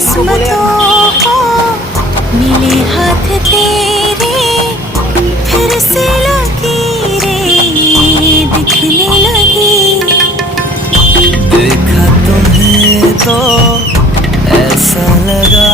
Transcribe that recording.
किस्मतों को मिले हाथ तेरे, फिर से लकीरें दिखने लगी। देखा तुम्हें तो ऐसा लगा